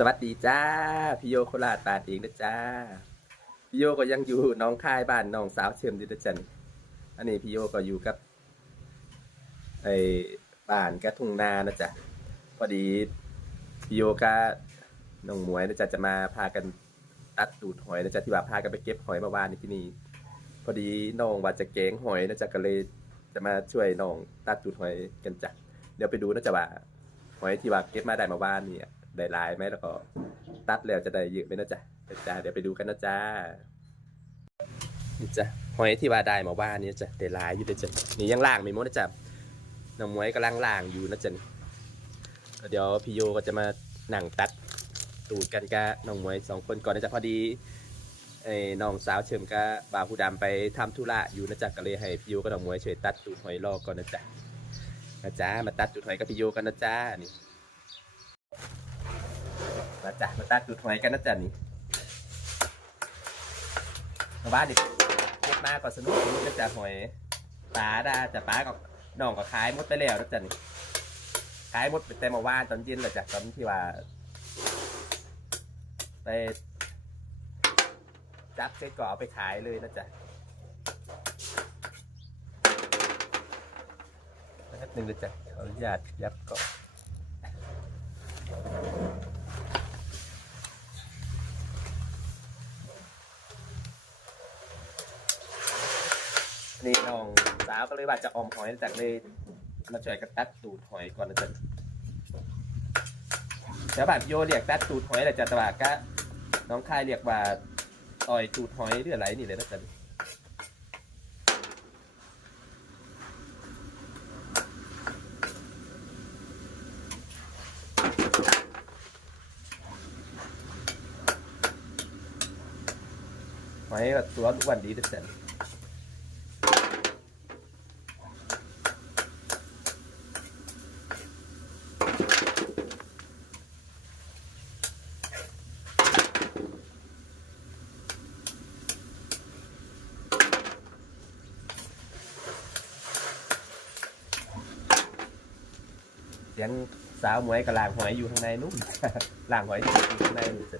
สวัสดีจ้าพี่โยโคราชบานเองนะจ้าพี่โยก็ยังอยู่น้องค่ายบ้านน้องสาวเชิมดิจันอันนี้พี่โยก็อยู่กับไอ้บ้านกระทุ่งนานะจ๊ะพอดีพี่โยกับน้องหมวยนะจ๊ะจะมาพากันตัดตูดหอยนะจ๊ะที่ว่าพากันไปเก็บหอยเมื่อวานนี้ที่นี่พอดีน้องว่าจะแกงหอยนะจ๊ะก็เลยจะมาช่วยน้องตัดตูดหอยกันจ้ะเดี๋ยวไปดูนะจ๊ะว่าหอยที่ว่าเก็บมาได้เมื่อวานนี่อะ ได้ลายไหมแล้วก็ตัดแล้วจะได้เยอะไหมนะจ๊ะเดี๋ยวจ้าเดี๋ยวไปดูกันนะจ๊ะนี่จ้ะหอยที่ว่าได้เมื่านนี้จ้ะได้ลายอยู่เด้อจ้ะนี่ยังล่างไม่หมดนะจ๊ะน้องมวยกำลังล่างอยู่นะจ๊ะเดี๋ยวพี่โยก็จะมาหนังตัดตูดกันกับน้องมวยสองคนก่อนนะจ๊ะพอดีไอ้น้องสาวเชิมกับบ่าวผู้ดำไปทำธุระอยู่นะจ๊ะก็เลยให้พี่โยกับน้องมวยช่วยตัดตูดหอยรอก่อนนะจ๊ะนะจ๊ะมาตัดตูดหอยกับพี่โยกันนะจ๊ะนี่ มาจ้ะมาตัดตูดหอยกันนะจ๊ะนี่มาบ้านดิเก็บมาก่อนสนุกนี่ก็จะหอยปลาได้จะปลากับน้องก็ขายหมดไปแล้วนะจ๊ะนี่ขายหมดไปแต่เมาว่านตอนเย็นแหละจ้ะตอนที่ว่าไปจับเสร็จก็เอาไปขายเลยนะจ๊ะแป๊บนึงเลยจ้ะขออนุญาตยับก่อน นี่น้องสาวก็เลยว่าจะออมหอยจากเลยมาช่วยกันตัดตูดหอยก่อนนะจ๊ะแถวบ้านโยเรียกตัดตูดหอยแหละจ้ะแต่ว่าก็น้องคายเรียกว่าต่อยตูดหอยหรืออะไรนี่เลยนะจ๊ะหอยแบบตัวอ้วนดีเด็ดเด่นาวหมวยกับลางหอยอยู่ข้างในนุ่มลางหอยอยู่ข้างในนุ่มเ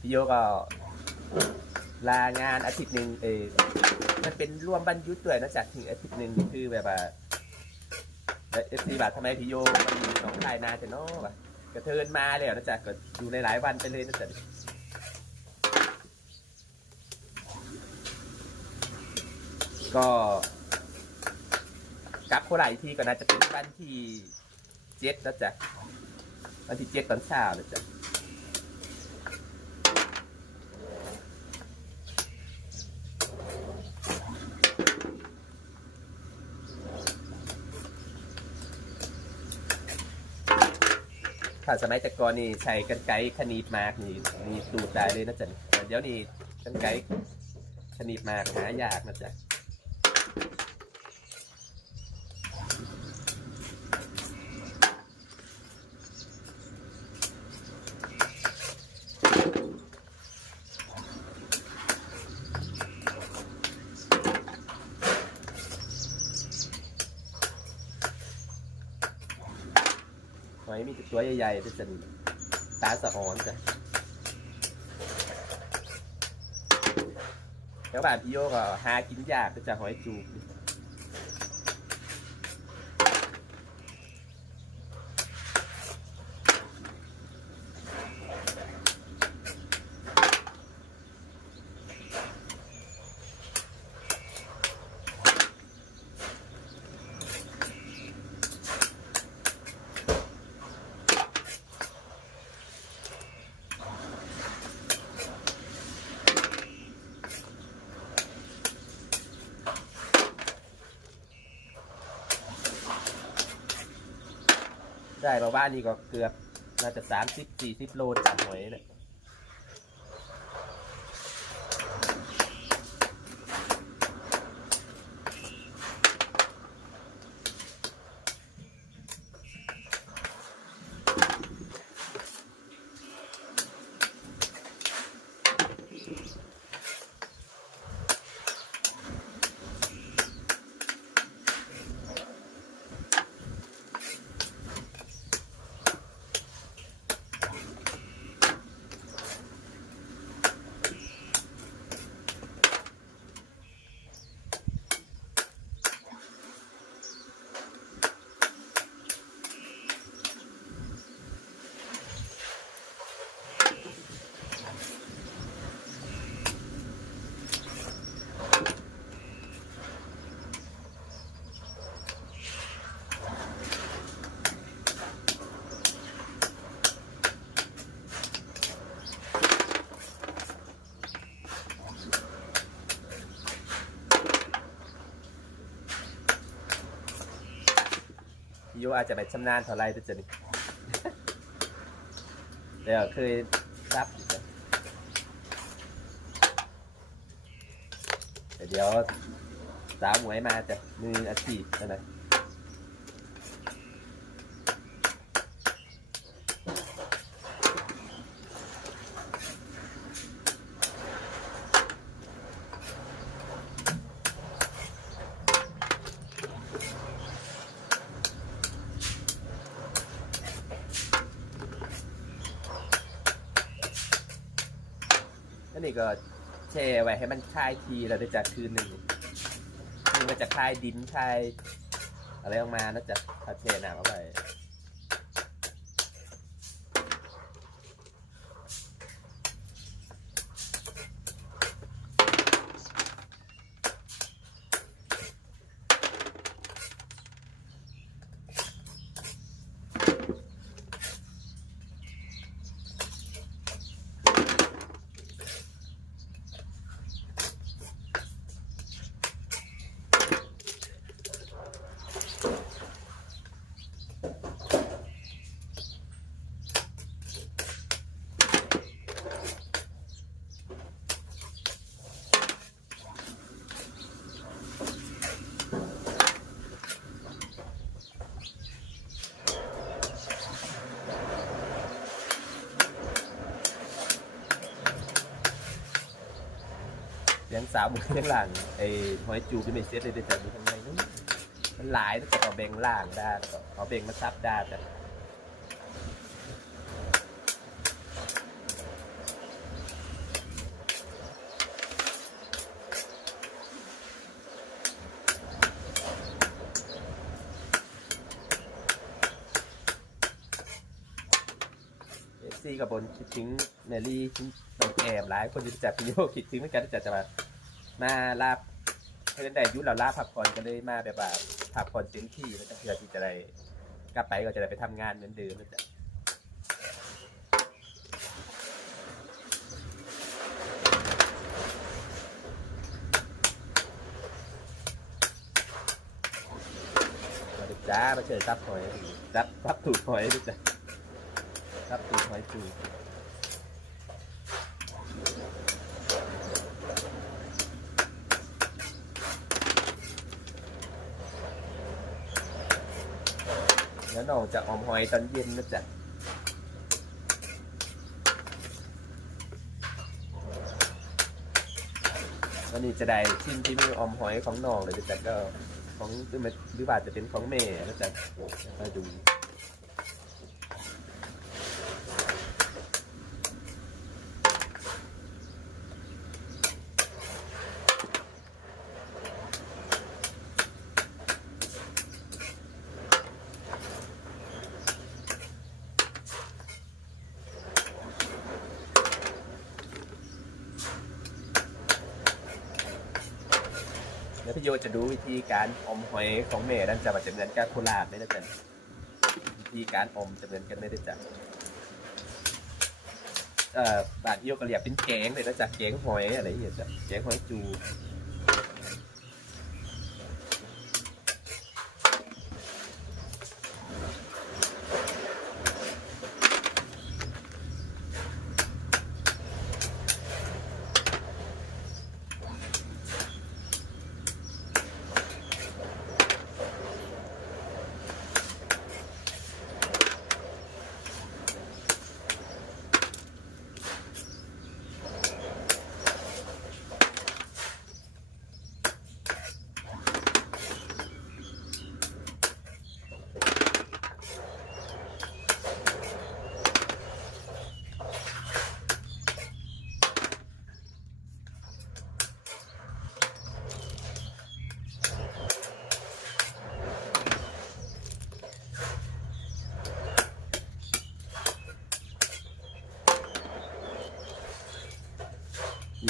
พี่โยก็ลางานอาทิตย์หนึ่งเออมันเป็นรวมบรรยุทธ์ด้วยนะจากถึงอาทิตย์หนึ่งคือแบบว่า เอฟซีบาททำไมพี่โยมันมีสองลายนาจะเนาะวะกระเทินมาแล้วนะจ๊ะก็อยู่ในหลายวันไปเลยนะจ๊ะก็กลับโคราชอีกทีก็น่าจะเป็นวันที่เจ็ดนะจ๊ะวันที่เจ็ดตอนเช้านะจ๊ะ ถ้าสมัยแต่ก่อนนี่ใช้กันไกขนีบมากนี่นี่ตูดได้เลยนะจ๊ะเดี๋ยวนี้กันไกขนีบมากหายากนะจ๊ะ หอยมีแต่ตัวใหญ่ๆด้วยจ้ะนี่ตาสะออนจ้ะแล้วบานพี่โยก็หากินยากก็จะหอยจูบ ได้มาบ้านนี่ก็เกือบน่าจะสามสิบสี่สิบโลจากหอยเนี่ย อาจจะไปชำนาญเท่าไรแต่จะนี่แต่ก็เคยซับเดี๋ยวสาวหมวยมาจะมืออาชีพนะ นั่นนี่ก็แช่ไว้ให้มันคลายทีเราได้จากคืนหนึ่งนี่มันจะคลายดินคลายอะไรออกมานะจ๊ะถ้าแช่น้ำเอาไว้ สาวมือเลี้ยงหลังไอ้หอยจูบที่ไม่เสียเลยแต่ดูข้างในนู้นมันหลายตั้งแต่เอาเบงล่างได้เอาเบงมาซับได้จ้ะเอซีกับบนคิดถึงเมลี่คิดน้องแอมหลายคนจะจับพี่โยคิดถึงเหมือนกันจะจะมา มาลาบให้ได้ยุทธเราลาพักผ่อนก็เลยมาแบบว่าพักผ่อนเต็มที่แล้วก็เพื่อที่จะได้กลับไปก็จะได้ไปทำงานเหมือนเดิมนะจ๊ะมาดูจ้ามาเชิญซับหอยซับซับถูกหอยด้วยจ้ะครับตูหอยจู แล้วน้องจะออมหอยตอนเย็นนะจ๊ะวันนี้จะได้ชิมที่มืออมหอยของน้องเลยนะจ๊ะก็ของหรือมันหรือว่าจะเป็นของแม่นะจ๊ะมาดู ยจะดูวิธีการอมหอยของเมย์นั่นจะมาจะเหมือนกับโคราชไหมนะจ๊ะวิธีการอมจะเหมือนกันไม่ได้จ๊ะเอ่อบาทโยก็เรียกเป็นแกงเลยนะจ๊ะแกงหอยอะไรอย่างเงี้ยจ๊ะแกงหอยจู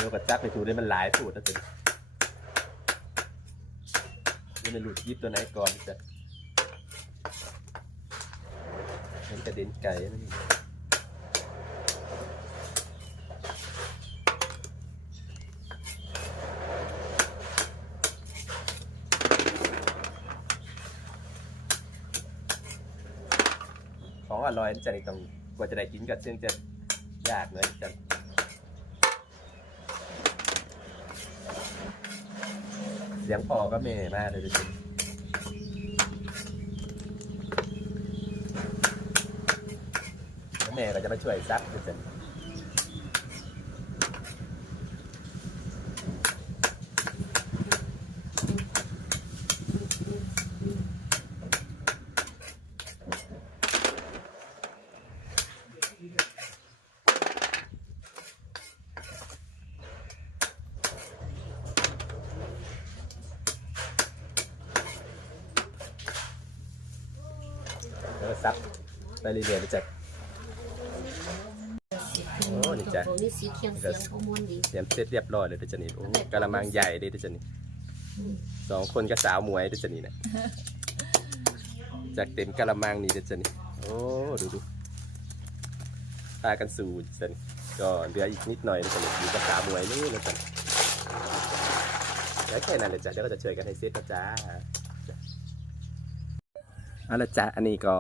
พี่โยก็จับไปถูได้มันหลายสูตรนะจ๊ะนี่มันหลุดยิบตัวไหนก่อนจ๊ะมันกระเด็นไก่นั่นนี่ของอร่อยนะจ๊ะนี่ต้องกว่าจะได้กินก็ซึ่องจะยากหน่อยจ้ะ สียงพอก็เมย์มากเลยทุกคนแล้วแม่ก็จะมาช่วยซักจริงล้วก็ซับไป เรื่อยๆนะจ๊ะโอ้นี่จ้ะตรงนี้สีเขียงเสียงเขาม้วนดีเตรียมเสร็จเรียบร้อยเลยเดยวจะนี่โอ้กะละมังใหญ่เลยเดยวจะนี่สองคนกับสาวหมวยเดยวจะนี่นะจากเต็มกะละมังนี่เดยวจะนี่โอ้ดูดูพากันสู่เดยวจะนี่ก็เหลืออีกนิดหน่อยเดยวจะนี่อยู่กับสาวหมวยนี่นะจ๊ะแล้วแค่นั้นเลยจ้ะเดี๋ยวก็จะช่วยกันให้เสร็จนะจ๊ะเอาละจ้ะอันนี้ก็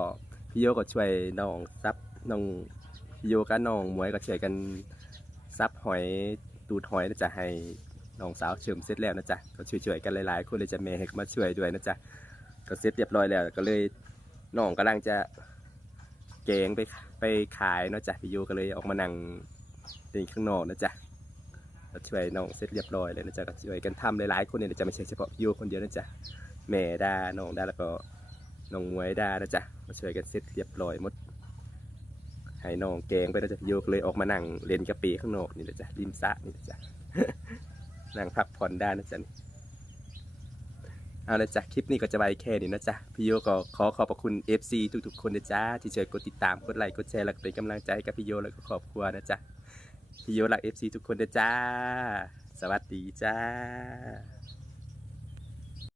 พี่โยก็ช่วยน้องซับน้องพี่โยกับน้องหมวยก็ช่วยกันซับหอยตูดหอยนะจ๊ะให้น้องสาวเชิมเสร็จแล้วนะจ๊ะก็ช่วยๆกันหลายๆคนเลยจะแม่ให้มาช่วยด้วยนะจ๊ะก็เสร็จเรียบร้อยแล้วก็เลยน้องกำลังจะเกงไปไปขายนะจ๊ะพี่โยก็เลยออกมานั่งในข้างนอกนะจ๊ะก็ช่วยน้องเสร็จเรียบร้อยเลยนะจ๊ะก็ช่วยกันทำหลายๆคนเนี่ยจะไม่ใช่เฉพาะพี่โยคนเดียวนะจ๊ะแม่ด้าน้องด้าแล้วก็ น้องมวยด้านะจ๊ะมาช่วยกันเสร็จเรียบร้อยหมดให้น้องแกงไปแล้วจะโยกเลยออกมานั่งเล่นกะปีข้างนอกนี่แหละจ้ะริมสระนี่แหละจ้ะนั่งพักผ่อนได้นะจ๊ะนี่เอาละจ้ะคลิปนี้ก็จะไปแค่นี้นะจ๊ะพี่โยก็ขอขอบพระคุณ FC ทุกๆคนนะจ๊ะที่ช่วยกดติดตามกดไลค์กดแชร์แล้วก็เป็นกำลังใจให้กับพี่โยแล้วก็ครอบครัวนะจ๊ะพี่โยรัก FC ทุกคนนะจ๊ะสวัสดีจ้า